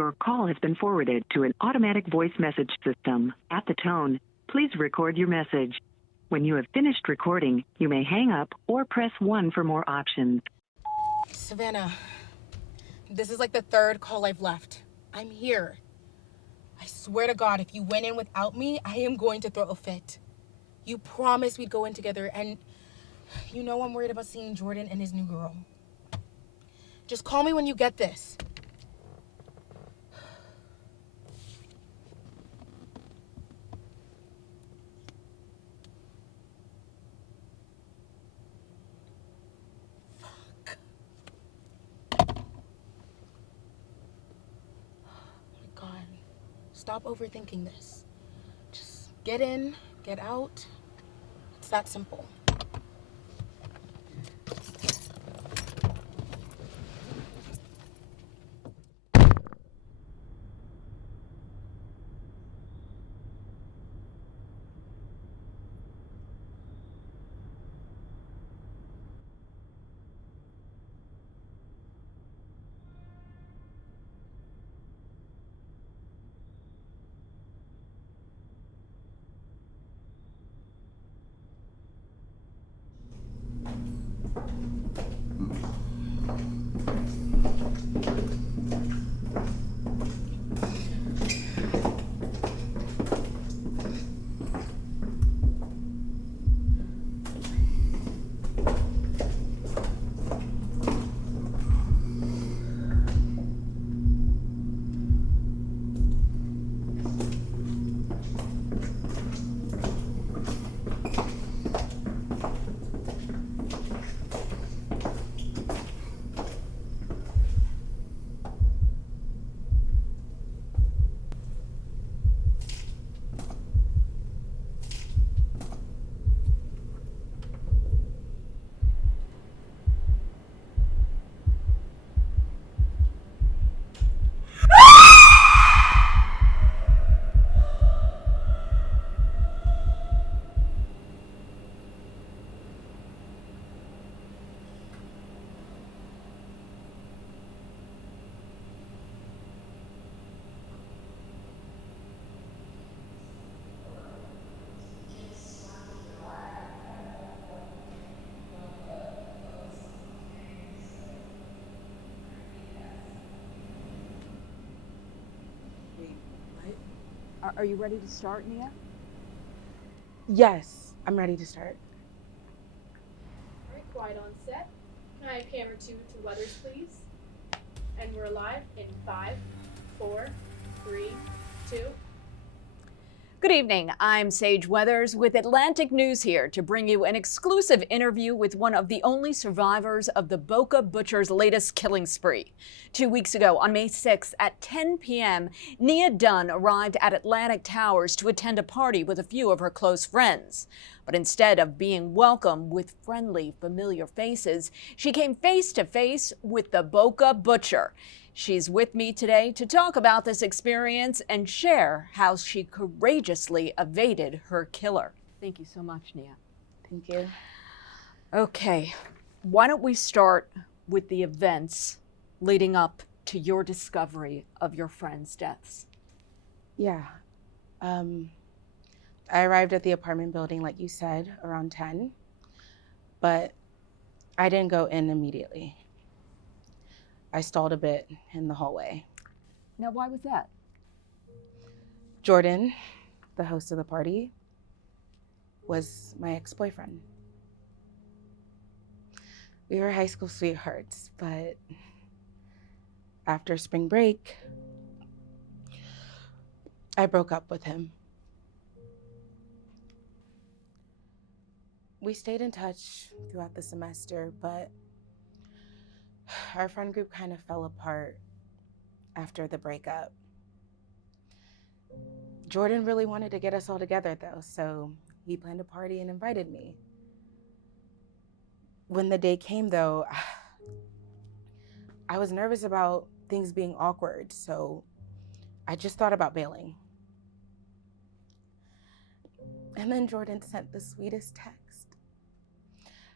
Your call has been forwarded to an automatic voice message system. At the tone, please record your message. When you have finished recording, you may hang up or press 1 for more options. Savannah, this is like the third call I've left. I'm here. I swear to God, if you went in without me, I am going to throw a fit. You promised we'd go in together, and you know I'm worried about seeing Jordan and his new girl. Just call me when you get this. Stop overthinking this. Just get in, get out. It's that simple. Are you ready to start, Nia? Yes, I'm ready to start. All right, quiet on set. Can I have camera 2 to Weathers, please? And we're live in 5, 4, 3, 2. Good evening. I'm Sage Weathers with Atlantic News here to bring you an exclusive interview with one of the only survivors of the Boca Butcher's latest killing spree. 2 weeks ago, on May 6th at 10 p.m., Nia Dunne arrived at Atlantic Towers to attend a party with a few of her close friends. But instead of being welcomed with friendly, familiar faces, she came face to face with the Boca Butcher. She's with me today to talk about this experience and share how she courageously evaded her killer. Thank you so much, Nia. Thank you. Okay, why don't we start with the events leading up to your discovery of your friends' deaths? Yeah. I arrived at the apartment building, like you said, around 10, but I didn't go in immediately. I stalled a bit in the hallway. Now, why was that? Jordan, the host of the party, was my ex-boyfriend. We were high school sweethearts, but after spring break, I broke up with him. We stayed in touch throughout the semester, but our friend group kind of fell apart after the breakup. Jordan really wanted to get us all together though, so he planned a party and invited me. When the day came though, I was nervous about things being awkward, so I just thought about bailing. And then Jordan sent the sweetest text,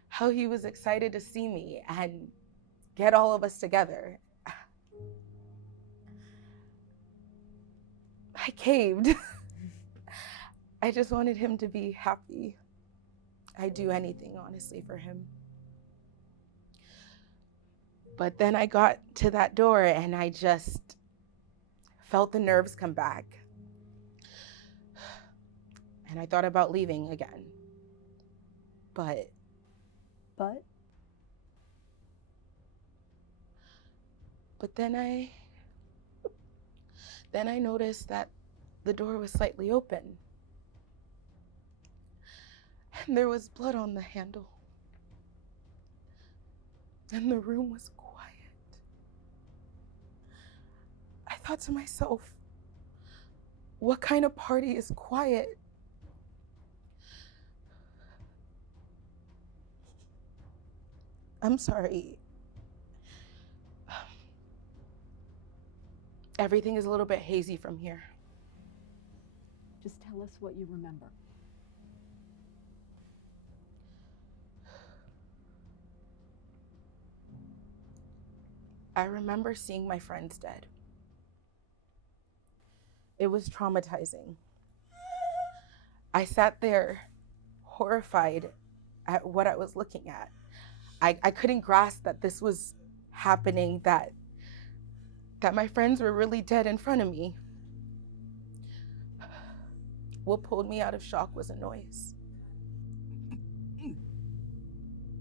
how he was excited to see me and get all of us together. I caved. I just wanted him to be happy. I'd do anything, honestly, for him. But then I got to that door and I just felt the nerves come back. And I thought about leaving again. But then I noticed that the door was slightly open. And there was blood on the handle. And the room was quiet. I thought to myself, what kind of party is quiet? I'm sorry. Everything is a little bit hazy from here. Just tell us what you remember. I remember seeing my friends dead. It was traumatizing. I sat there horrified at what I was looking at. I couldn't grasp that this was happening, that my friends were really dead in front of me. What pulled me out of shock was a noise.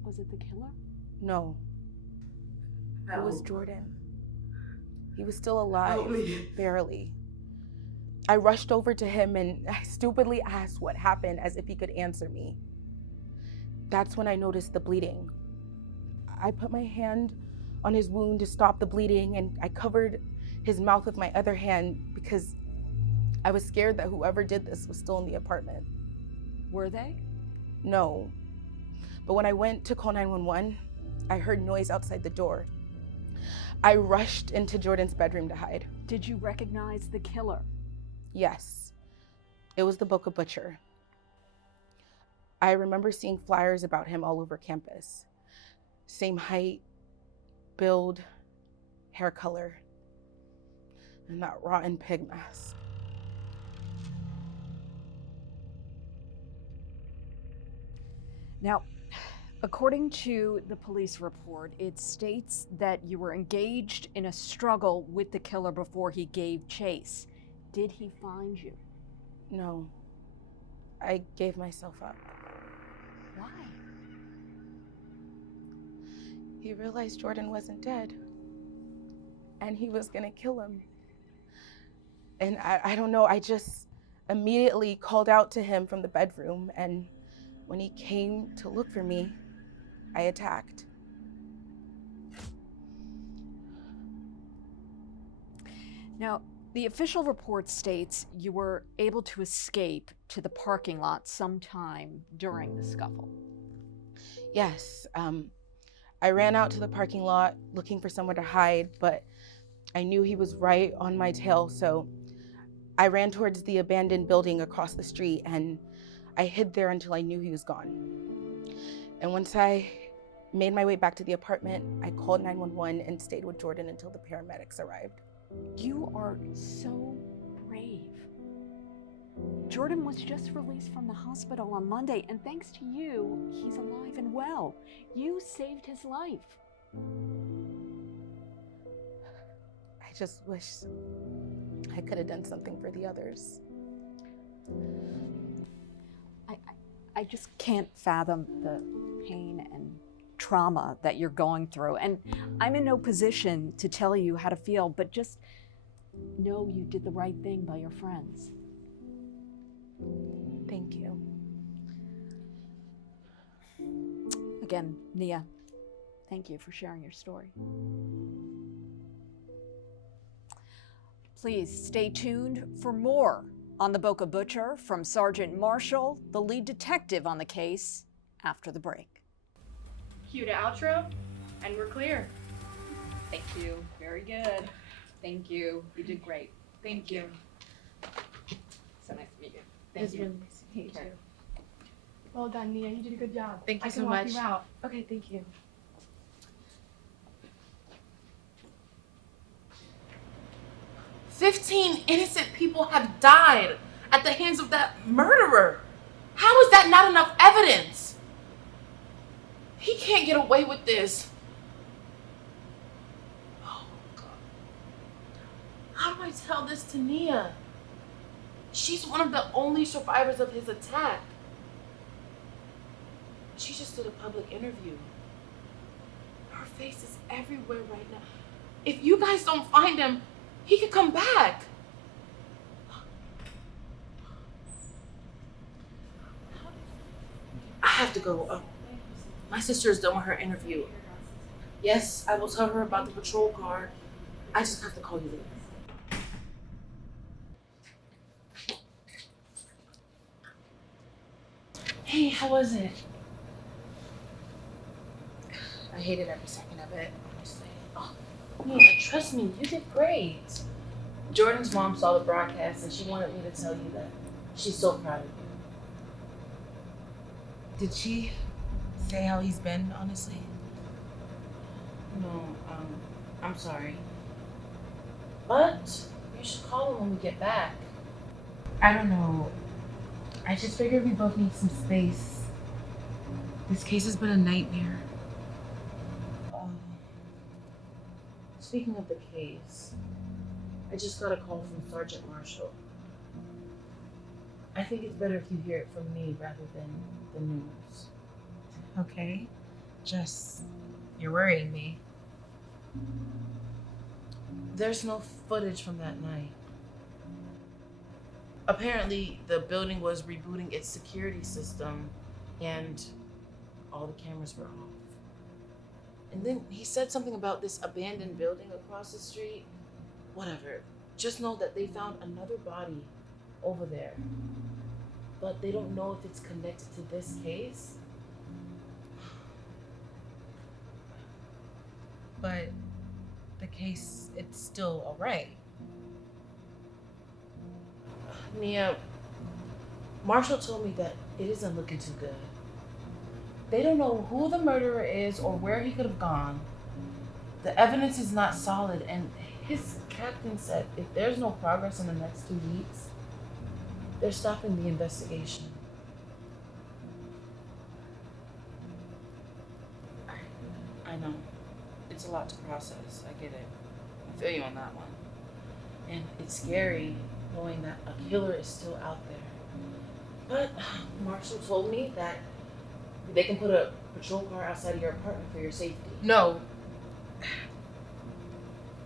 Was it the killer? No. It was Jordan. He was still alive, barely. I rushed over to him and I stupidly asked what happened, as if he could answer me. That's when I noticed the bleeding. I put my hand on his wound to stop the bleeding, and I covered his mouth with my other hand because I was scared that whoever did this was still in the apartment. Were they? No. But when I went to call 911, I heard noise outside the door. I rushed into Jordan's bedroom to hide. Did you recognize the killer? Yes. It was the Boca Butcher. I remember seeing flyers about him all over campus. Same height, build, hair color, and that rotten pig mask. Now, according to the police report, it states that you were engaged in a struggle with the killer before he gave chase. Did he find you? No. I gave myself up. Why? He realized Jordan wasn't dead, and he was gonna kill him. And I don't know, I just immediately called out to him from the bedroom, and when he came to look for me, I attacked. Now, the official report states you were able to escape to the parking lot sometime during the scuffle. Yes, I ran out to the parking lot looking for somewhere to hide, but I knew he was right on my tail, so I ran towards the abandoned building across the street, and I hid there until I knew he was gone. And once I made my way back to the apartment, I called 911 and stayed with Jordan until the paramedics arrived. You are so brave. Jordan was just released from the hospital on Monday, and thanks to you, he's alive and well. You saved his life. I just wish I could have done something for the others. I just can't fathom the pain and trauma that you're going through. And I'm in no position to tell you how to feel, but just know you did the right thing by your friends. Thank you. Again, Nia, thank you for sharing your story. Please stay tuned for more on the Boca Butcher from Sergeant Marshall, the lead detective on the case, after the break. Cue to outro, and we're clear. Thank you. Very good. Thank you. You did great. Thank you. So nice to meet you. Thank you. Really nice to meet you too. Well done, Nia. You did a good job. Thank you so I much. can walk you out. Okay, thank you. 15 innocent people have died at the hands of that murderer. How is that not enough evidence? He can't get away with this. Oh, God. How do I tell this to Nia? She's one of the only survivors of his attack. She just did a public interview. Her face is everywhere right now. If you guys don't find him, he could come back. I have to go. My sister's done with her interview. Yes, I will tell her about the patrol car. I just have to call you later. Hey, how was it? I hated every second of it, honestly. Oh, yeah, trust me, you did great. Jordan's mom saw the broadcast and she wanted me to tell you that she's so proud of you. Did she say how he's been, honestly? No, I'm sorry. But you should call him when we get back. I don't know. I just figured we both need some space. This case has been a nightmare. Speaking of the case, I just got a call from Sergeant Marshall. I think it's better if you hear it from me rather than the news. Okay, you're worrying me. There's no footage from that night. Apparently, the building was rebooting its security system and all the cameras were off. And then he said something about this abandoned building across the street. Whatever. Just know that they found another body over there. But they don't know if it's connected to this case. But the case, it's still all right. Nia, Marshall told me that it isn't looking too good. They don't know who the murderer is or where he could have gone. The evidence is not solid, and his captain said if there's no progress in the next 2 weeks, they're stopping the investigation. I know. It's a lot to process. I get it. I feel you on that one. And it's scary knowing that a killer is still out there. But Marshall told me that they can put a patrol car outside of your apartment for your safety. No.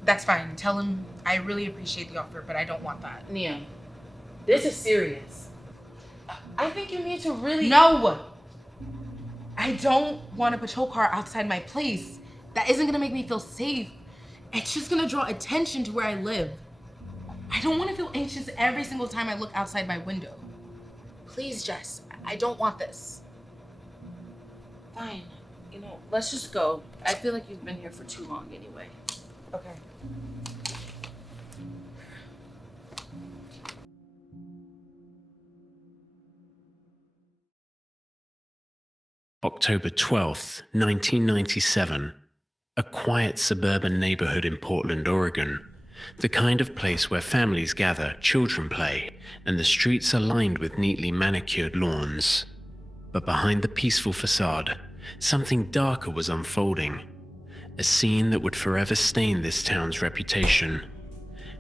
That's fine. Tell him I really appreciate the offer, but I don't want that. Nia, this is serious. I think you need to really... No! I don't want a patrol car outside my place. That isn't gonna make me feel safe. It's just gonna draw attention to where I live. I don't want to feel anxious every single time I look outside my window. Please, Jess, I don't want this. Fine. You know, let's just go. I feel like you've been here for too long anyway. Okay. October 12th, 1997. A quiet suburban neighborhood in Portland, Oregon. The kind of place where families gather, children play, and the streets are lined with neatly manicured lawns. But behind the peaceful facade, something darker was unfolding. A scene that would forever stain this town's reputation.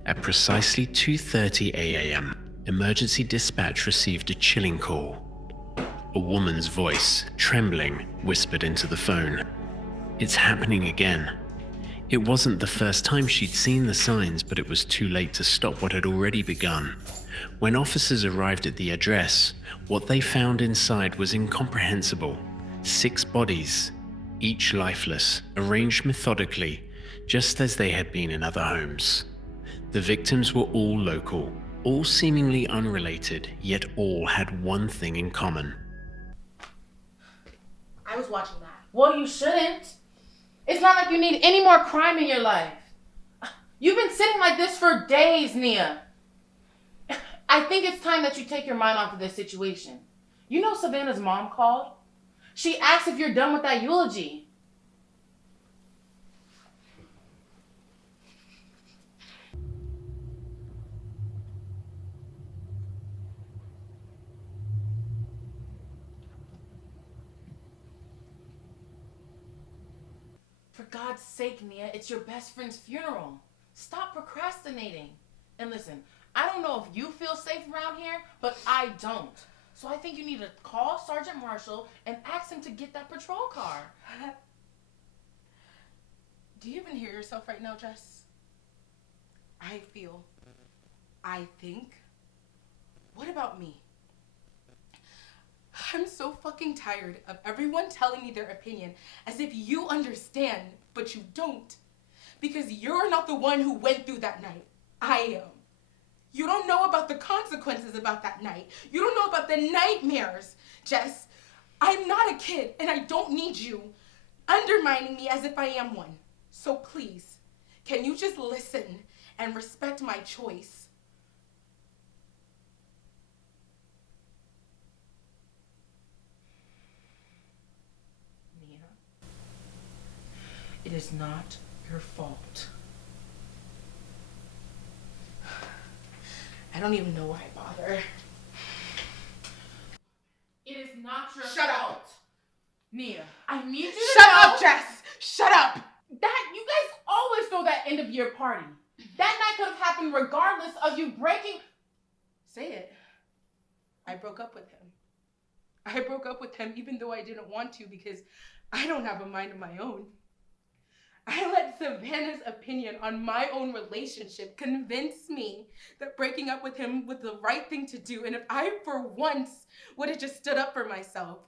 At precisely 2:30 a.m., emergency dispatch received a chilling call. A woman's voice, trembling, whispered into the phone. It's happening again. It wasn't the first time she'd seen the signs, but it was too late to stop what had already begun. When officers arrived at the address, what they found inside was incomprehensible. 6 bodies, each lifeless, arranged methodically, just as they had been in other homes. The victims were all local, all seemingly unrelated, yet all had one thing in common. I was watching that. Well, you shouldn't. It's not like you need any more crime in your life. You've been sitting like this for days, Nia. I think it's time that you take your mind off of this situation. You know Savannah's mom called? She asked if you're done with that eulogy. For God's sake, Nia, it's your best friend's funeral. Stop procrastinating. And listen, I don't know if you feel safe around here, but I don't. So I think you need to call Sergeant Marshall and ask him to get that patrol car. Do you even hear yourself right now, Jess? I think. What about me? I'm so fucking tired of everyone telling me their opinion as if you understand, but you don't. Because you're not the one who went through that night. I am. You don't know about the consequences about that night. You don't know about the nightmares. Jess, I'm not a kid and I don't need you undermining me as if I am one. So please, can you just listen and respect my choice? Nia, it is not your fault. I don't even know why I bother. It is not your fault. Shut up! Nia, I need you to Shut up, Jess! Shut up! That, you guys always throw that end of year party. That night could have happened regardless of you breaking... Say it. I broke up with him. I broke up with him even though I didn't want to because I don't have a mind of my own. I let Savannah's opinion on my own relationship convince me that breaking up with him was the right thing to do, and if I, for once, would have just stood up for myself,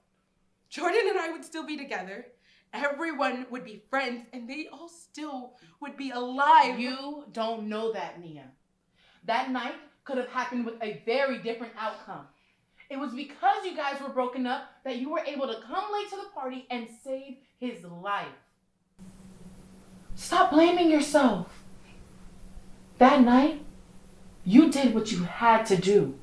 Jordan and I would still be together, everyone would be friends, and they all still would be alive. You don't know that, Nia. That night could have happened with a very different outcome. It was because you guys were broken up that you were able to come late to the party and save his life. Stop blaming yourself. That night, you did what you had to do.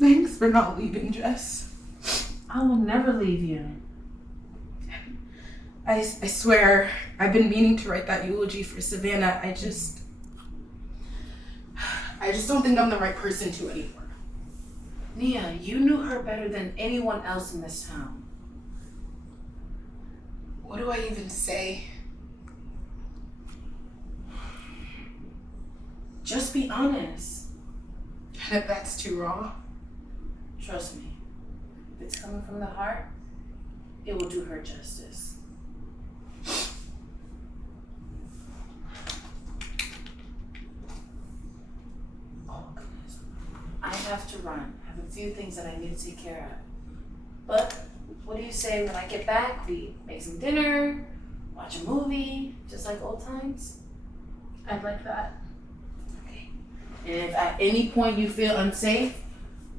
Thanks for not leaving, Jess. I will never leave you. I swear, I've been meaning to write that eulogy for Savannah. I just don't think I'm the right person to anymore. Nia, you knew her better than anyone else in this town. What do I even say? Just be honest. And if that's too raw, trust me, if it's coming from the heart, it will do her justice. Oh, goodness. I have to run. I have a few things that I need to take care of. But what do you say when I get back, we make some dinner, watch a movie, just like old times? I'd like that. Okay. And if at any point you feel unsafe,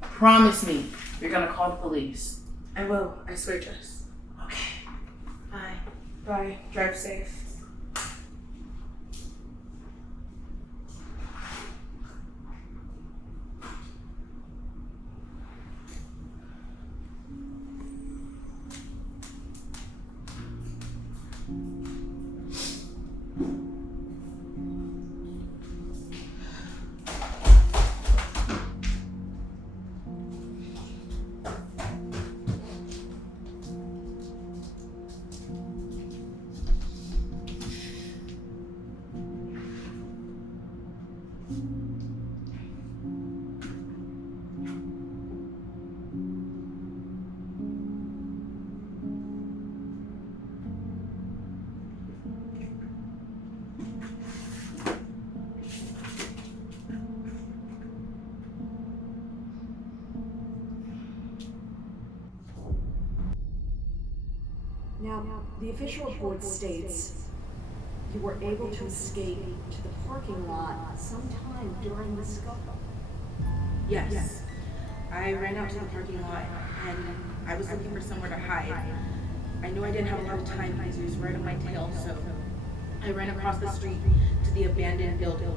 promise me you're gonna call the police. I will. I swear, Jess. Okay. Bye. Bye. Drive safe. Now, the official report states you were able to escape to the parking lot sometime during the scuffle. Yes. I ran out to the parking lot and I was looking for somewhere to hide. I knew I didn't have a lot of time because he was right on my tail, so I ran across the street to the abandoned building.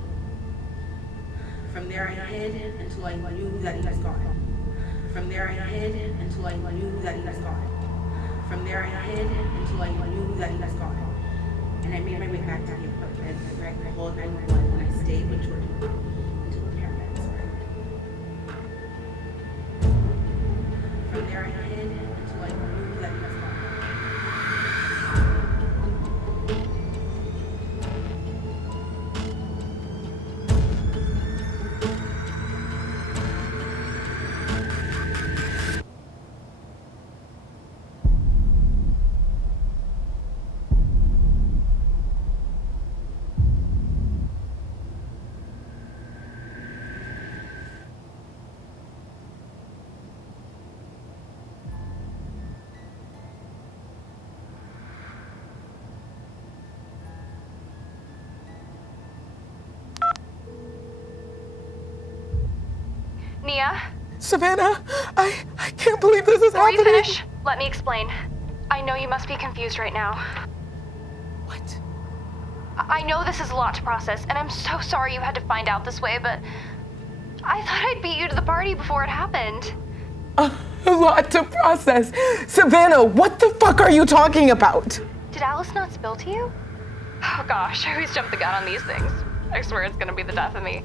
From there I hid until I knew that he was gone. From there I hid until I knew that he was gone. From there I hid until I knew that he was gone. and I made my way back to the apartment where I called 911 when I stayed with Jordan until the paramedics arrived. From there I hid until I knew that he was gone. Nia? Savannah, I can't believe this is Before happening. you finish, let me explain. I know you must be confused right now. What? I know this is a lot to process, and I'm so sorry you had to find out this way, but I thought I'd beat you to the party before it happened. A lot to process. Savannah, what the fuck are you talking about? Did Alice not spill to you? Oh gosh, I always jump the gun on these things. I swear it's gonna be the death of me.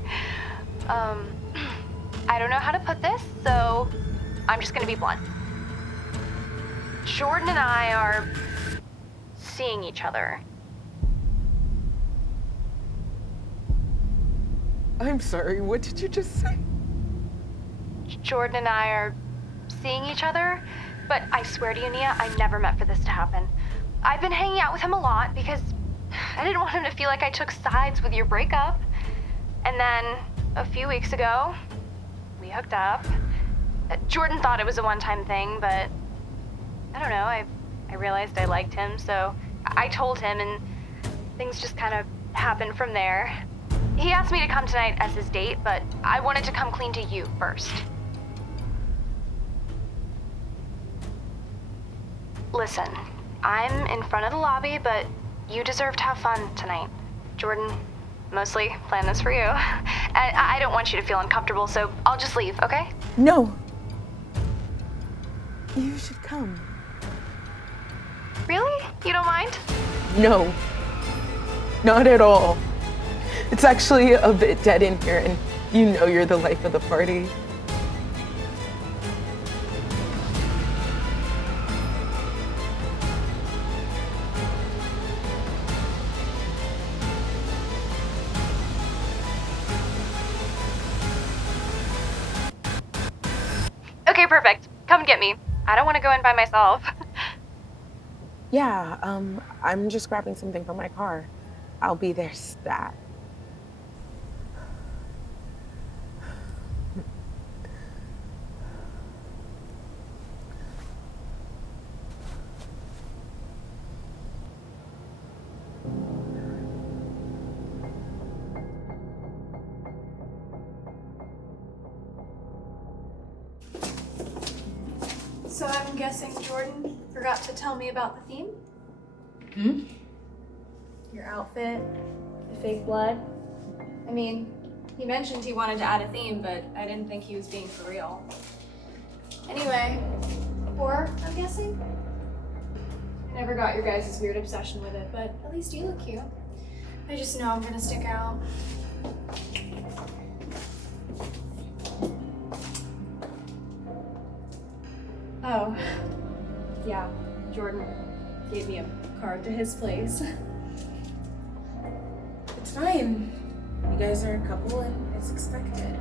I don't know how to put this, so I'm just gonna be blunt. Jordan and I are seeing each other. I'm sorry, what did you just say? Jordan and I are seeing each other, but I swear to you, Nia, I never meant for this to happen. I've been hanging out with him a lot because I didn't want him to feel like I took sides with your breakup. And then a few weeks ago, we hooked up. Jordan thought it was a one-time thing, but I don't know, I realized I liked him, so I told him, and things just kind of happened from there. He asked me to come tonight as his date, but I wanted to come clean to you first. Listen, I'm in front of the lobby, but you deserve to have fun tonight. Jordan, mostly planned this for you. And I don't want you to feel uncomfortable, so I'll just leave, okay? No. You should come. Really? You don't mind? No. Not at all. It's actually a bit dead in here, and you know you're the life of the party. Okay, perfect. Come get me. I don't want to go in by myself. Yeah, I'm just grabbing something from my car. I'll be there stat. So I'm guessing Jordan forgot to tell me about the theme? Hmm? Your outfit, the fake blood. I mean, he mentioned he wanted to add a theme, but I didn't think he was being for real. Anyway, horror, I'm guessing? I never got your guys' weird obsession with it, but at least you look cute. I just know I'm gonna stick out. Oh, yeah, Jordan gave me a card to his place. It's fine. You guys are a couple and it's expected.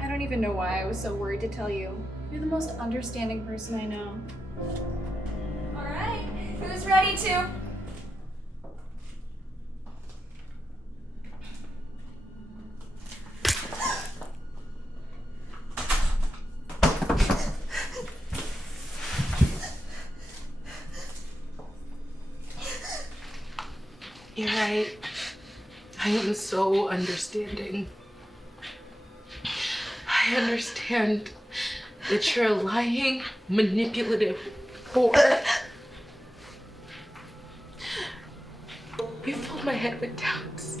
I don't even know why I was so worried to tell you. You're the most understanding person I know. All right, who's ready to? You're right. I am so understanding. I understand that you're a lying, manipulative whore. You filled my head with doubts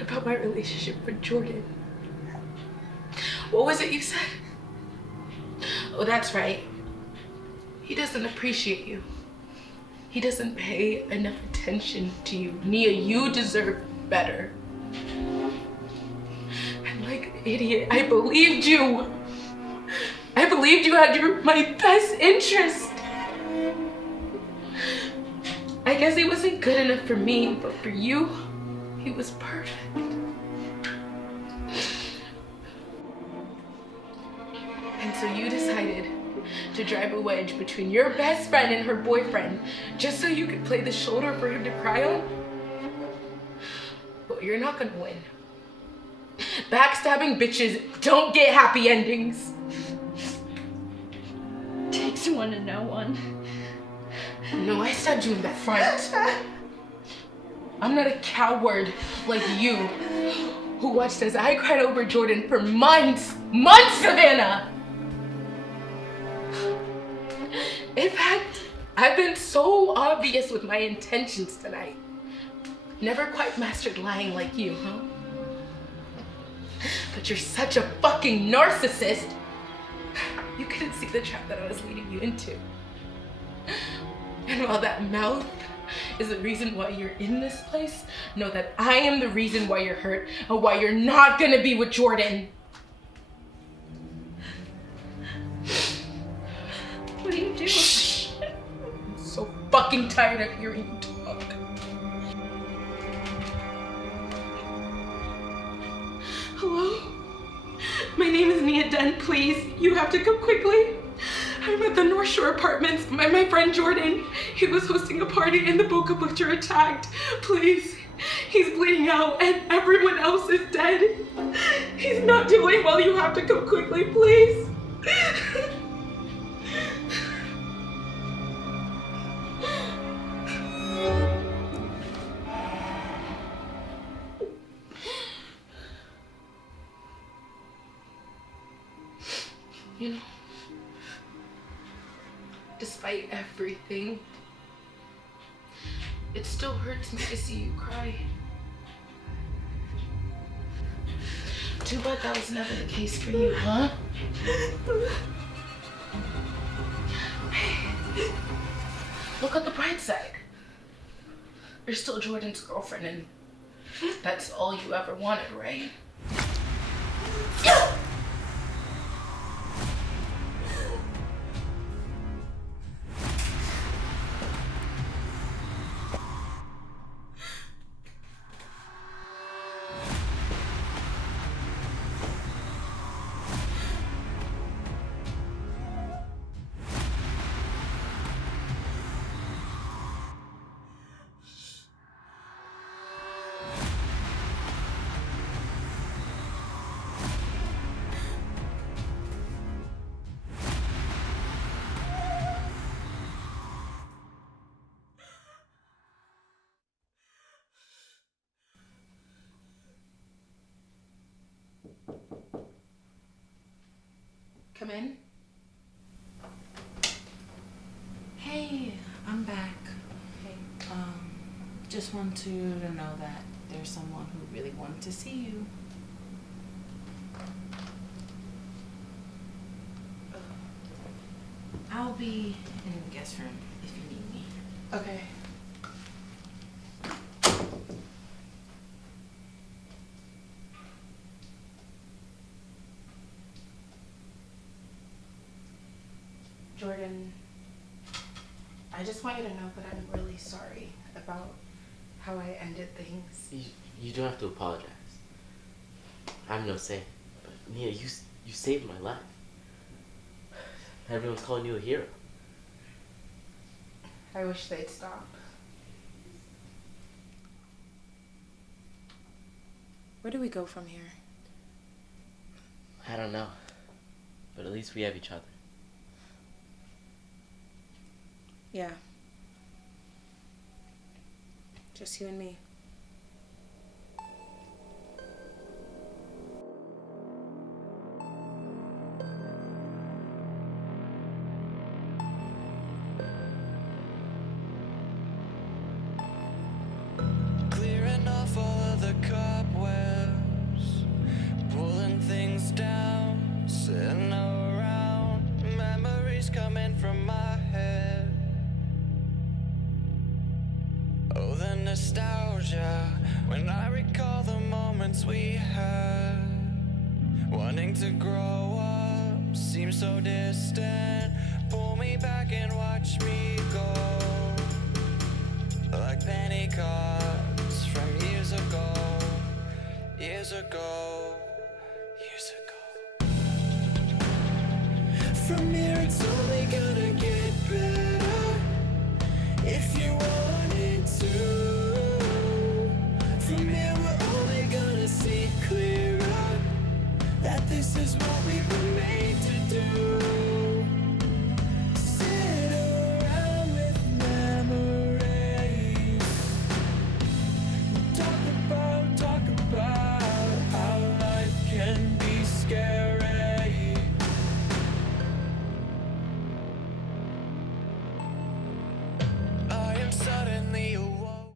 about my relationship with Jordan. What was it you said? Oh, that's right. He doesn't appreciate you. He doesn't pay enough attention to you. Nia, you deserve better. And like an idiot, I believed you. I believed you had my best interest. I guess he wasn't good enough for me, but for you, he was perfect. And so you decided to drive a wedge between your best friend and her boyfriend just so you could play the shoulder for him to cry on? Well, you're not gonna win. Backstabbing bitches don't get happy endings. Takes one to know one. No, I stabbed you in the front. I'm not a coward like you, who watched as I cried over Jordan for months, Savannah! In fact, I've been so obvious with my intentions tonight. Never quite mastered lying like you, huh? But you're such a fucking narcissist. You couldn't see the trap that I was leading you into. And while that mouth is the reason why you're in this place, know that I am the reason why you're hurt and why you're not gonna be with Jordan. What do you do? Shh. I'm so fucking tired of hearing you talk. Hello? My name is Nia Dunne, please. You have to come quickly. I'm at the North Shore Apartments. My friend Jordan, he was hosting a party and the Boca Butcher attacked. Please, he's bleeding out and everyone else is dead. He's not doing well. You have to come quickly, please. You know, despite everything, it still hurts me to see you cry. Too bad that was never the case for you, huh? Hey, look at the bright side. You're still Jordan's girlfriend, and that's all you ever wanted, right? Come in. Hey, I'm back. Hey. Just want you to know that there's someone who really wanted to see you. I'll be in the guest room if you need me. Okay. Jordan, I just want you to know that I'm really sorry about how I ended things. You don't have to apologize. I'm no saint, but Nia, you saved my life. Everyone's calling you a hero. I wish they'd stop. Where do we go from here? I don't know, but at least we have each other. Yeah. Just you and me. Clearing off all of the cobwebs, pulling things down, sitting around, memories coming from my head. nostalgia when I recall the moments we had. Wanting to grow up seems so distant. Pull me back and watch me go, like penny cards from years ago, years ago, years ago. From here it's only gonna get better if you want it to. From here we're only gonna see clearer that this is what we were made to do.